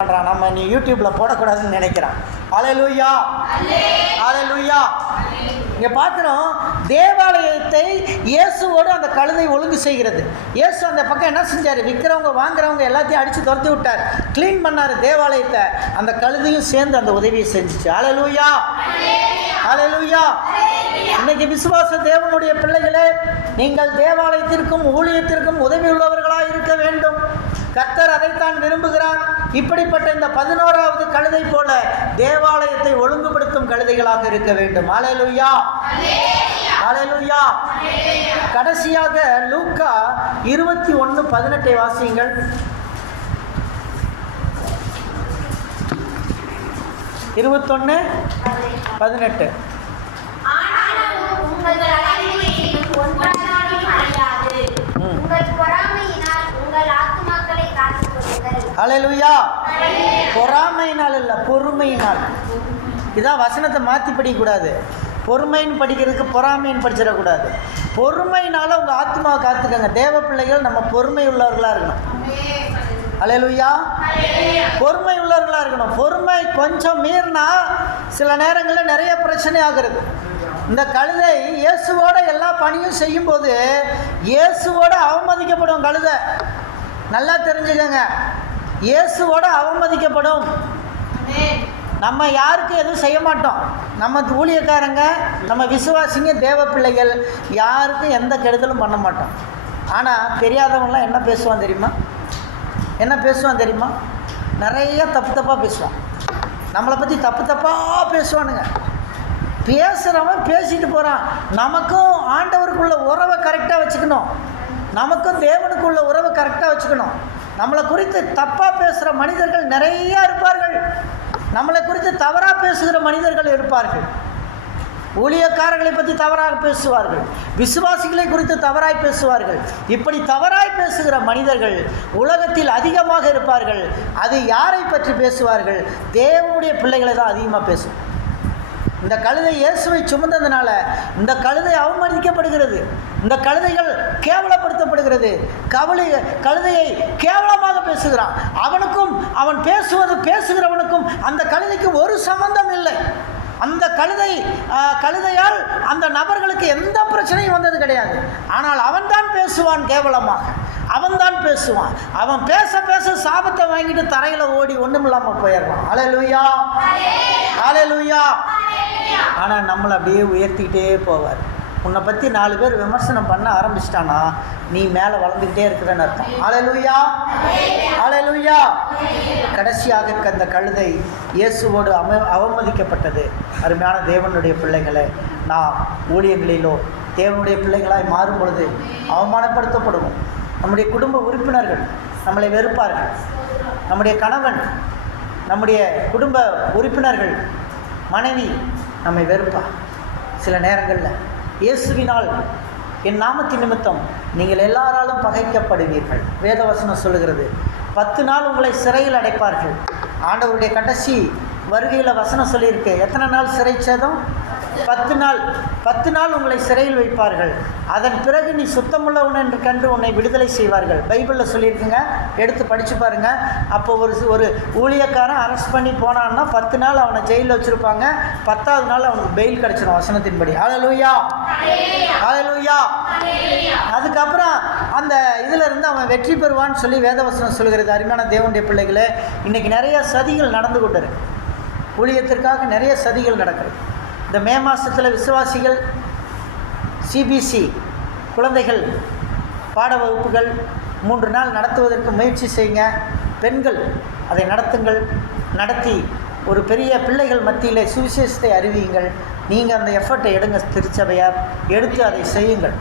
நம்ம நீ யூடியூப்ல போடக்கூடாதுன்னு நினைக்கிறான். அல்லேலூயா, அல்லேலூயா. இங்கே பார்க்குறோம், தேவாலயத்தை இயேசுவோடு அந்த கழுதை ஒழுங்கு செய்கிறது. இயேசு அந்த பக்கம் என்ன செஞ்சார்? விற்கிறவங்க வாங்குறவங்க எல்லாத்தையும் அடித்து துரத்தி விட்டார், க்ளீன் பண்ணார் தேவாலயத்தை. அந்த கழுதையும் சேர்ந்து அந்த உதவியை செஞ்சுச்சு. அல்லேலூயா, அல்லேலூயா. இன்னைக்கு விசுவாச தேவனுடைய பிள்ளைகளே, நீங்கள் தேவாலயத்திற்கும் ஊழியத்திற்கும் உதவி உள்ளவர்களாக இருக்க வேண்டும். கர்த்தர் அதைத்தான் விரும்புகிறார். இப்படிப்பட்ட இந்த 11வது கழுதை போல தேவாலயத்தை ஒழுங்குபடுத்தும் கழுதைகளாக இருக்க வேண்டும். அல்லேலூயா, அல்லேலூயா. கடைசியாக லூக்கா 21:18 வாசியுங்கள். 21:18. அல்லேலூயா. பொறாமையினால் இல்லை, பொறுமையினால். இதான் வசனத்தை மாற்றி படிக்கக்கூடாது. பொறுமைன்னு படிக்கிறதுக்கு பொறாமைன்னு படிச்சிடக்கூடாது. பொறுமையினால உங்கள் ஆத்மாவை காத்துக்கங்க. தேவ பிள்ளைகள் நம்ம பொறுமை உள்ளவர்களாக இருக்கணும். அல்லேலூயா, பொறுமை உள்ளவர்களாக இருக்கணும். பொறுமை கொஞ்சம் மீறினா சில நேரங்களில் நிறைய பிரச்சனை ஆகிறது. இந்த கழுதை இயேசுவோட எல்லா பணியும் செய்யும்போது இயேசுவோட அவமதிக்கப்படும் கழுதை. நல்லா தெரிஞ்சுக்கங்க, இயேசுவோட அவமதிக்கப்படும். நம்ம யாருக்கும் எதுவும் செய்ய மாட்டோம். நம்ம ஊழியக்காரங்க, நம்ம விசுவாசிங்க, தேவ பிள்ளைகள் யாருக்கும் எந்த கெடுதலும் பண்ண மாட்டோம். ஆனால் தெரியாதவங்களாம் என்ன பேசுவான் தெரியுமா? என்ன பேசுவான் தெரியுமா? நிறைய தப்பு தப்பாக பேசுவான். நம்மளை பற்றி தப்பு தப்பாக பேசுவானுங்க. பேசுகிறவன் பேசிட்டு போகிறான். நமக்கும் ஆண்டவருக்குள்ள உறவை கரெக்டாக வச்சுக்கணும். நமக்கும் தேவனுக்குள்ள உறவை கரெக்டாக வச்சுக்கணும். நம்மளை குறித்து தப்பாக பேசுகிற மனிதர்கள் நிறையா இருப்பார்கள். நம்மளை குறித்து தவறாக பேசுகிற மனிதர்கள் இருப்பார்கள். ஊழியக்காரர்களை பற்றி தவறாக பேசுவார்கள், விசுவாசிகளை குறித்து தவறாய் பேசுவார்கள். இப்படி தவறாய் பேசுகிற மனிதர்கள் உலகத்தில் அதிகமாக இருப்பார்கள். அது யாரை பற்றி பேசுவார்கள்? தேவனுடைய பிள்ளைகளை தான் அதிகமாக பேசும். இந்த கழுதை இயேசுவை சுமந்ததுனால இந்த கழுதை அவமதிக்கப்படுகிறது. இந்த கழுதைகள் கேவலப்படுத்தப்படுகிறது. கழுதையை கேவலமாக பேசுகிறான். அவனுக்கும் அவன் பேசுகிறவனுக்கும் அந்த கழுதைக்கு ஒரு சம்பந்தம் இல்லை. அந்த கழுதையால் அந்த நபர்களுக்கு எந்த பிரச்சனையும் வந்தது கிடையாது. ஆனால் அவன்தான் பேசுவான் கேவலமாக. அவன்தான் பேசுவான். அவன் பேச பேச சாபத்தை வாங்கிட்டு தரையில் ஓடி ஒன்றும் இல்லாமல் போயிடலாம். அல்லேலூயா, அல்லேலூயா. ஆனால் நம்மளை அப்படியே உயர்த்திக்கிட்டே போவார். உன்னை பற்றி 4 பேர் விமர்சனம் பண்ண ஆரம்பிச்சிட்டானா நீ மேலே வளர்ந்துக்கிட்டே இருக்கிறன்னு அர்த்தம். அல்லேலூயா, அல்லேலூயா. கடைசியாக அந்த கழுதை இயேசுவோடு அவமதிக்கப்பட்டது. அருமையான தேவனுடைய பிள்ளைகளை, நாம் ஊழியங்களிலோ தேவனுடைய பிள்ளைகளாய் மாறும் பொழுது அவமானப்படுத்தப்படுவோம். நம்முடைய குடும்ப உறுப்பினர்கள் நம்மளை வெறுப்பார்கள். நம்முடைய கணவன், நம்முடைய குடும்ப உறுப்பினர்கள், மனைவி நம்மை வெறுப்பார். சில நேரங்களில் இயேசுவினால் என் நாமத்தின் நிமித்தம் நீங்கள் எல்லாராலும் பகைக்கப்படுவீர்கள். வேதவசனம் சொல்லுகிறது. 10 நாள் உங்களை சிறையில் அடைப்பார்கள். ஆண்டவருடைய கடைசி வருகையில் வசனம் சொல்லியிருக்கு. எத்தனை நாள் சிறை சேதம்? 10 நாள். 10 நாள் உங்களை சிறையில் வைப்பார்கள். அதன் பிறகு நீ சுத்தமுள்ளவன் என்று கண்டு உன்னை விடுதலை செய்வார்கள். பைபிளில் சொல்லியிருக்குங்க, எடுத்து படித்து பாருங்கள். அப்போ ஒரு ஊழியக்காரன் அரெஸ்ட் பண்ணி போனான்னா 10 நாள் அவனை ஜெயிலில் வச்சுருப்பாங்க. 10வது நாள் அவனுக்கு பெயில் கிடச்சிடும் வசனத்தின்படி. அல்லேலூயா, அல்லேலூயா. அதுக்கப்புறம் அந்த இதில் இருந்து அவன் வெற்றி பெறுவான்னு சொல்லி வேதவசனம் சொல்கிறது. அருமையான தேவனுடைய பிள்ளைகளே, இன்றைக்கி நிறைய சதிகள் நடந்து கொண்டு இருக்கு. ஊழியத்திற்காக நிறைய சதிகள் நடக்குது. இந்த மே மாதத்தில் விசுவாசிகள் சிபிசி குழந்தைகள் பாட வகுப்புகள் 3 நாள் நடத்துவதற்கு முயற்சி செய்யுங்க. பெண்கள் அதை நடத்துங்கள். நடத்தி ஒரு பெரிய பிள்ளைகள் மத்தியிலே சுவிசேஷத்தை அறிவியுங்கள். நீங்கள் அந்த எஃபர்ட்டை எடுங்க. திருச்சபையார் எடுத்து அதை செய்யுங்கள்.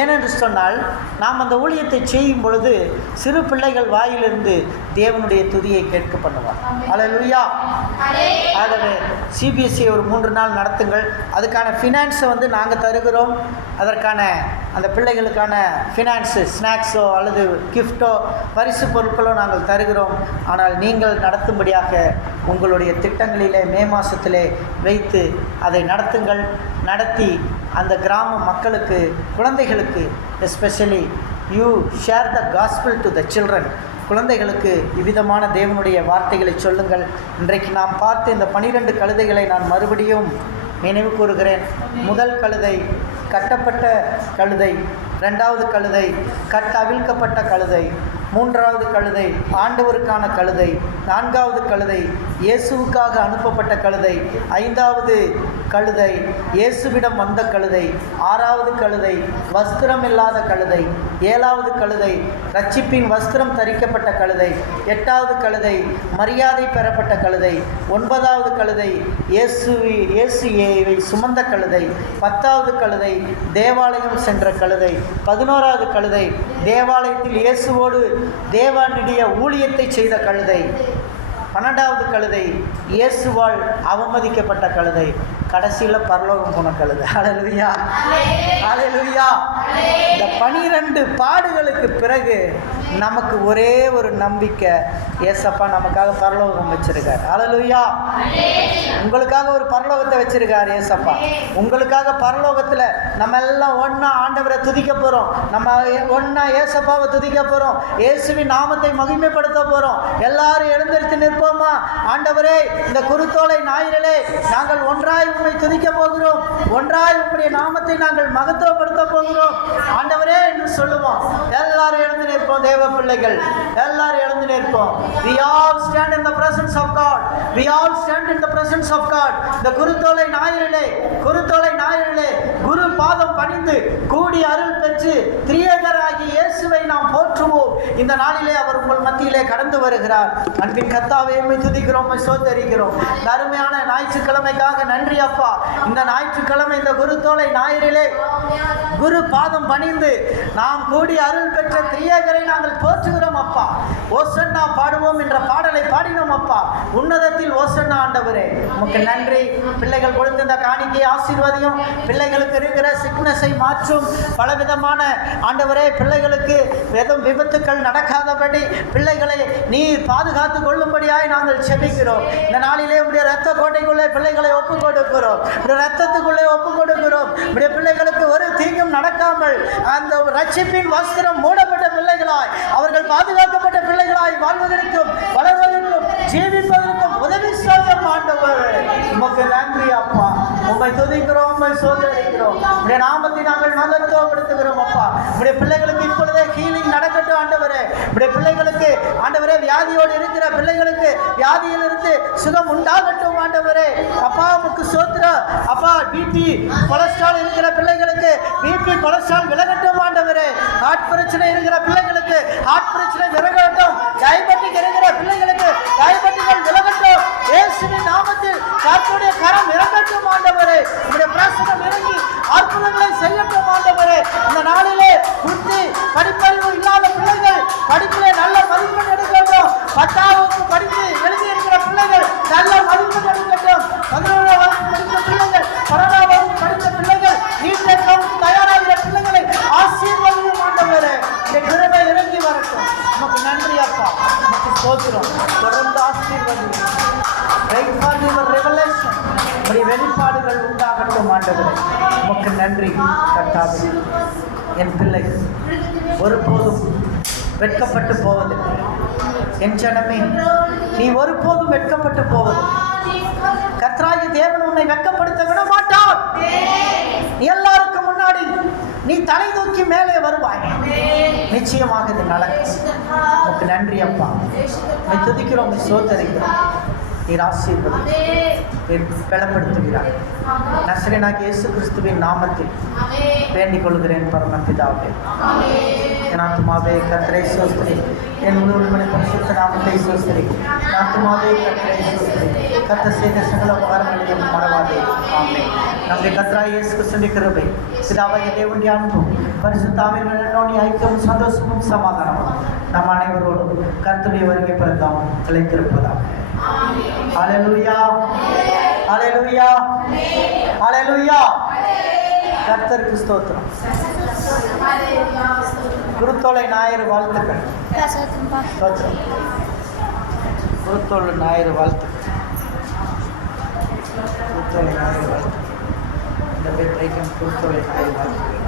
ஏனென்று சொன்னால், நாம் அந்த ஊழியத்தை செய்யும் பொழுது சிறு பிள்ளைகள் வாயிலிருந்து தேவனுடைய துதியை கேட்க பண்ணுவார். அல்லேலூயா. ஆகவே சிபிஎஸ்சி ஒரு 3 நாள் நடத்துங்கள். அதுக்கான ஃபினான்ஸை நாங்கள் தருகிறோம். அதற்கான அந்த பிள்ளைகளுக்கான ஃபினான்ஸு, ஸ்நாக்ஸோ அல்லது கிஃப்ட்டோ பரிசு பொருட்களோ நாங்கள் தருகிறோம். ஆனால் நீங்கள் நடத்தும்படியாக உங்களுடைய திட்டங்களிலே மே மாதத்திலே வைத்து அதை நடத்துங்கள். நடத்தி அந்த கிராம மக்களுக்கு, குழந்தைகளுக்கு, especially you share the gospel to the children. குழந்தைகளுக்கு இவ்விதமான தேவனுடைய வார்த்தைகளை சொல்லுங்கள். இன்றைக்கு நாம் பார்த்த இந்த 12 கழுதைகளை நான் மறுபடியும் நினைவு கூறுகிறேன். முதல் கழுதை கட்டப்பட்ட கழுதை, 2வது கழுதை அவிழ்க்கப்பட்ட கழுதை, 3வது கழுதை ஆண்டவருக்கான கழுதை, 4வது கழுதை இயேசுவுக்காக அனுப்பப்பட்ட கழுதை, 5வது கழுதை இயேசுவிடம் வந்த கழுதை, 6வது கழுதை வஸ்திரம் இல்லாத கழுதை, 7வது கழுதை ரட்சிப்பின் வஸ்திரம் தரிக்கப்பட்ட கழுதை, 8வது கழுதை மரியாதை பெறப்பட்ட கழுதை, 9வது கழுதை இயேசுவை சுமந்த கழுதை, 10வது கழுதை தேவாலயம் சென்ற கழுதை, 11வது கழுதை தேவாலயத்தில் இயேசுவோடு தேவனுடைய ஊழியத்தை செய்த கழுதை, 12வது கழுதை இயேசுவால் அவமதிக்கப்பட்ட கழுதை, கடைசியில் பரலோகம் போன கழுதை. ஹல்லேலூயா, ஹல்லேலூயா. இந்த 12 பாடுகளுக்கு பிறகு நமக்கு ஒரே ஒரு நம்பிக்கை, ஏசப்பா நமக்காக பரலோகம் வச்சிருக்கார். ஹல்லேலூயா. உங்களுக்காக ஒரு பரலோகத்தை வச்சிருக்கார் ஏசப்பா. உங்களுக்காக பரலோகத்தில் நம்ம எல்லாம் ஒன்றா ஆண்டவரை துதிக்க போகிறோம். நம்ம ஒன்றா ஏசப்பாவை துதிக்க போகிறோம். இயேசுவின் நாமத்தை மகிமைப்படுத்த போகிறோம். எல்லாரும் எழுந்திருத்து நிற்போமா? ஆண்டவரே, இந்த குருத்தோலை ஞாயிறிலே நாங்கள் ஒன்றாய் உம்மை துதிக்க போகிறோம். ஒன்றாய் உம்முடைய நாமத்தை நாங்கள் மகத்துவப்படுத்த போகிறோம் ஆண்டவரே என்று சொல்லுவோம். எல்லாரும் எழுந்து நிற்போம். தேவ பிள்ளைகள் எல்லாரும் எழுந்து நிற்போம். We all stand in the presence of God. We all stand in the presence of God. இந்த குருத்தோலை ஞாயிறிலே குரு பாதம் பணிந்து கூடி அருள் பெற்று திரியேகராகி இயேசுவை நாம் போற்றுவோம். இந்த நாளிலே அவர் உங்கள் மத்தியிலே கடந்து வருகிறார். அன்பின் கர்த்தாவே, உம்மை துதிக்கிறோம், உம்மை ஸ்தோத்திரிக்கிறோம். அருமையான ஞாயிற்றுக்கிழமைக்காக நன்றி அப்பா. இந்த ஞாயிற்றுக்கிழமை இந்த குருத்தோலை ஞாயிறிலே குரு பாதம் பணிந்து நாம் கூடி அருள் பெற்ற திரியேகரை நாங்கள் போற்றுகிறோம் அப்பா. ஓசன்னா பாடுவோம் என்ற பாடலை பாடினோம் அப்பா. உன்னதத்தில் ஓசன்னா ஆண்டவரே, உமக்கு நன்றி. பிள்ளைகள் கொடுத்த இந்த காணிக்கையை ஆசீர்வதியும். பிள்ளைகளுக்கு இருக்கிற சிக்னஸை மாற்றும். பலவிதமான ஆண்டவரே பிள்ளைகளுக்கு எதுவும் விபத்துக்கள் நடக்காதபடி பிள்ளைகளை நீர் பாதுகாத்து கொள்ளும்படியாய் நாங்கள் செபிக்கிறோம். இந்த நாளிலே உடைய இரத்த கோட்டைக்குள்ளே பிள்ளைகளை ஒப்புக் கொடுக்கிறோம். இரத்தத்துக்குள்ளே ஒப்புக் கொடுக்கிறோம். உடைய பிள்ளைகளுக்கு ஒரு தீங்கும் நடக்காமல் அந்த ரட்சிப்பின் வஸ்திரம் மூடப்பட்ட பிள்ளைகளாய், அவர்கள் பாதுகாக்கப்பட்ட பிள்ளைகளாய் வாழ்வதற்கும் வளர்வதற்கும் ஜீவிப்பதற்கும் உதவி செய்யும் ஆண்டவரே, உமக்கு நன்றி அப்பா. உம்மை துதிக்கிறோம், உம்மை ஸ்தோத்திரிக்கிறோம். உடைய நாமத்தை நாங்கள் மகத்துவப்படுத்துகிறோம் அப்பா. உடைய பிள்ளைகளுக்கு இப்பொழுதே ஹீலிங் நடக்கட்டும் ஆண்டவரே. உடைய பிள்ளைகளுக்கு ஆண்டவரே வியாதியோடு இருக்கிற பிள்ளைகளுக்கு வியாதியிலிருந்து சுகம் உண்டாகட்டும் ஆண்டவரே. அப்பா உமக்கு ஸ்தோத்திரம் அப்பா. பிபி கொலஸ்ட்ரால் இருக்கிற பிள்ளைகளுக்கு பிபி கொலஸ்ட்ரால் விலகட்டும் ஆண்டவரே. ஹார்ட் பிரச்சனை இருக்கிற பிள்ளைகளுக்கு ஹார்ட் பிரச்சனை விலகட்டும். டயபெட்டிக் இருக்கிற பிள்ளைகளுக்கு டயபெட்டிக்கள் விலகட்டும். இயேசுவின் நாமத்தில் கர்த்தருடைய கரம் இறங்கட்டும் ஆண்டவரே. உம்முடைய பிரசன்னம் இறங்கி அற்புதங்களை செய்யட்டும் ஆண்டவரே. இந்த நாளிலே புத்தி படிப்பறிவு இல்லாத பிள்ளைகள் படிப்பிலே நல்ல மதிப்பெண் எடுக்கட்டும். 10ஆம் வகுப்பு படித்து எழுதி இருக்கிற பிள்ளைகள் நல்ல மதிப்பெண் எடுக்கட்டும். 11ஆம் வகுப்பு படித்த பிள்ளைகள் 12ஆம் வகுப்பு படித்த பிள்ளைகள் நீட்டெடுக்கவும் தயாராகிற பிள்ளைகளை ஆசீர்வதியும் ஆண்டவரே. இந்த கிருபை இறங்கி வரட்டும். நமக்கு நன்றி அப்பா, நமக்கு ஸ்தோத்திரம். தொடர்ந்து ஆசீர்வதியும். வெளிப்பாடுகள் உண்டாகட்டும் ஆண்டவரே. நமக்கு நன்றி கர்த்தாவே. என் பிள்ளை ஒருபோதும் வெட்கப்பட்டு போவதில்லை. என் ஜனமே, நீ ஒருபோதும் வெட்கப்பட்டு போவதில்லை. கர்த்தராகிய தேவன் உன்னை வெட்கப்படுத்த விட மாட்டார். எல்லாருக்கும் முன்னாடி நீ தலை தூக்கி மேலே வருவாய். நிச்சயமாக இது நடக்கும். உனக்கு நன்றி அப்பா. நீ துதிக்கிறோம், ஸ்தோத்திரிக்கிறோம். நீர் ஆசீர்வதி பலப்படுத்துகிறார். நசரேயனாகிய இயேசு கிறிஸ்துவின் நாமத்தில் வேண்டிக் கொள்கிறேன் பரமபிதாவே. என் ஆத்துமாவே கர்த்தரை ஸ்தோத்திரி. என் முழு பரிசுத்த நாமத்தை ஸ்தோத்திரி. என் ஆத்துமாவே கர்த்தரை ஸ்தோத்திரி. கர்த்தர் செய்த சகல உபகாரங்களையும் மறவாதே. ஆமென். நம்முடைய கர்த்தராகிய இயேசு கிறிஸ்துவின் கிருபை, பிதாவாகிய தேவனுடைய அன்பும் பரிசுத்த ஆவியானவருடைய ஐக்கியமும் சந்தோஷமும் சமாதானமும் நம் அனைவரோடும் கர்த்தருடைய வருகை பிறந்தாம் நிலைத்திருப்பதாக. ஹல்லேலூயா, ஹல்லேலூயா, ஹல்லேலூயா. கர்த்தருக்கு ஸ்தோத்திரம். குருத்தோலை ஞாயிறு வாழ்த்துக்கள். ஸ்தோத்திரம். குருத்தோலை ஞாயிறு வாழ்த்துக்கள். குருத்தோலை ஞாயிறு வாழ்த்துக்கள். இந்த பேர் குருத்தோலை ஞாயிறு வாழ்த்துக்கள்.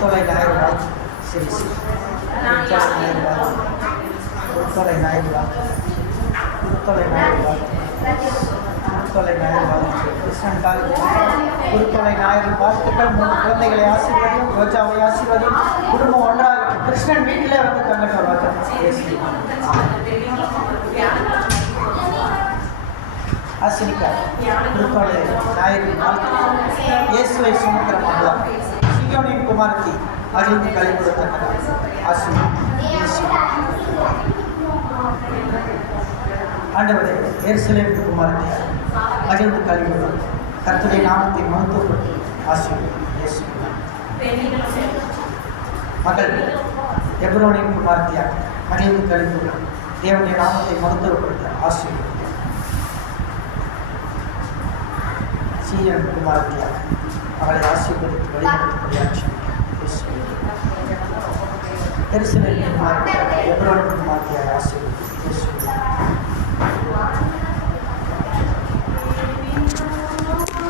பொறுத்தொலை ஞாயிறு வாழ்த்து. சரி சரி, பொறுத்தொலை ஞாயிறு வாழ்த்து. பொறுத்தொலை ஞாயிறு வாழ்த்து. பொறுத்தொலை ஞாயிறு வாழ்த்து. பொறுத்தொலை ஞாயிறு வாழ்த்து. கிருஷ்ணன் பொறுத்தொலை ஞாயிறு வாழ்த்துக்கள். 3 குழந்தைகளை ஆசீர்வதியும், ரோஜாவை ஆசீர்வதியும். குடும்பம் ஒன்றாக கிருஷ்ணன் வீட்டிலே வந்து தங்கட்டும். ஆசிரிக்கா பொறுத்தொலை ஞாயிறு வாழ்த்து. இயேசுவை சுமக்கிற மகளா சீயோனின் குமாரத்தி மகிழ்ந்து கலை கொடுத்த ஆண்டவரே, எருசலேம் குமாரத்தி மகிழ்ந்து கலை கொடுத்த கர்த்தருடைய நாமத்தை மகத்துவப்படுத்தி ஆசீர்வதியும். மகள் எப்ரோனின் குமாரத்தியாக மகிழ்ந்து கலை கொடுத்த தேவனுடைய நாமத்தை மகத்துவப்படுத்த ஆசீர்வதியும். சீயன் குமாரத்தியாக அவளை ஆசீர்வதித்து வழிநடத்தப்படியாச்சு. எருசலேம் குமாரத்தியாக எப்ரோனின் குமாரத்தியாக ஆசீர்வதித்து